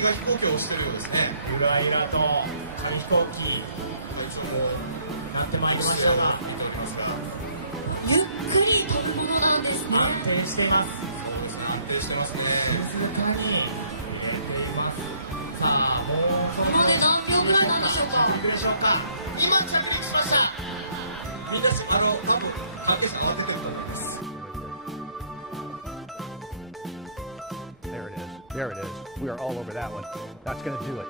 が飛行機を押してるようですね。ゆらゆらと紙飛行機なってまいりましたが、ゆっくり飛ぶものなんですね。安定しています。安定してますね。静かにやっています。さあ、もうそろこれで何秒ぐらいなんでしょうか。でしょうか。今着陸しました。みんな多分関係者慌ててると思います。There it is. We are all over that one. That's going to do it.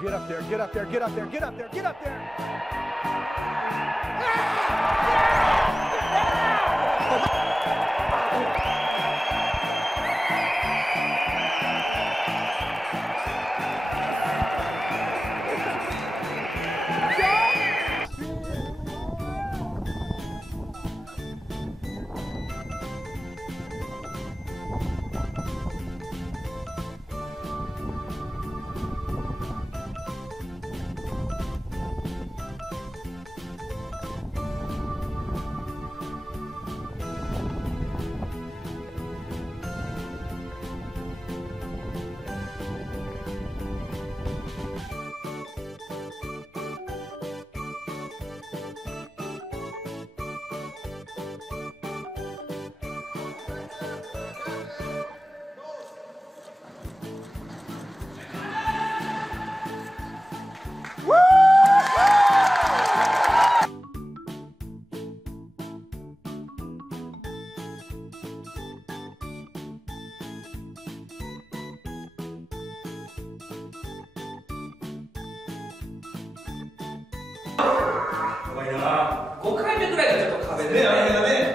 Get up there, get up there, get up there, get up there, get up there.5回目ぐらいがちょっと壁ですね。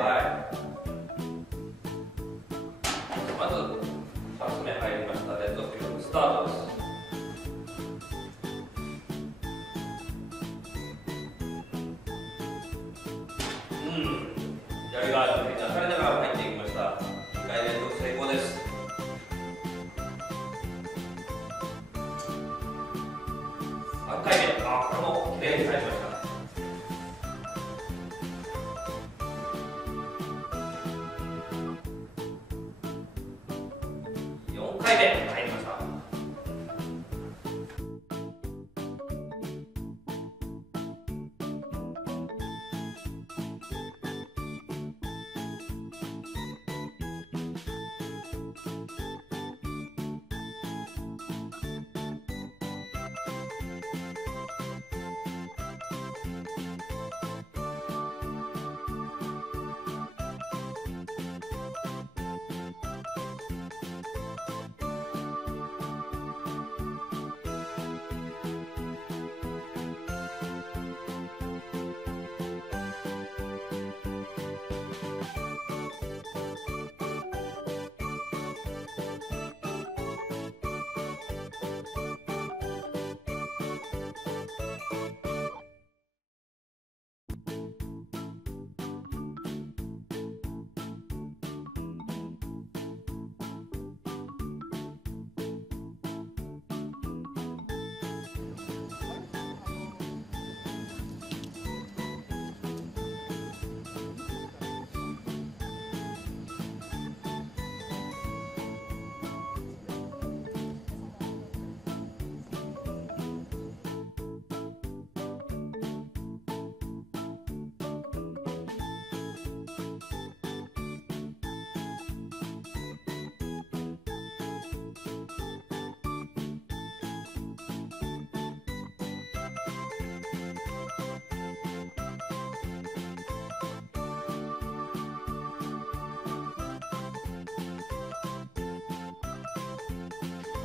はい。まず2つ目入りました。レッドフィールドスタートです。やりがあるピッチャーされながら入っていきました。2回連続成功です。3回目、これもきれいに入りました。4回目入りました。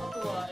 あとは